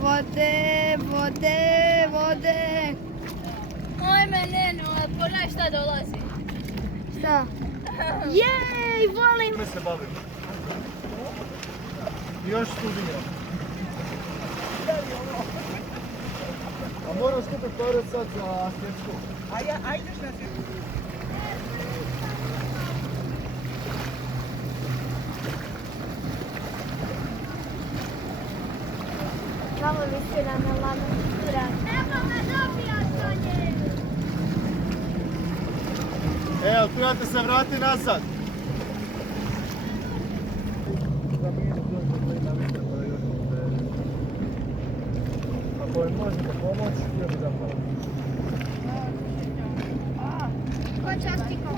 Vode, vode, vode. Ajme, Neno, pogledaj šta dolazi. Šta? Jej, volim! Mi se bavimo. Još studiram. A moram skupiti pare sad za svjetsku. Ajdeš na svjetsku. Mama visira na lama visira. Nema me dobija to nje! Evo, trebate se vrati nazad. Ako im možete pomoći, htio bi da pomoći. Ko častiko?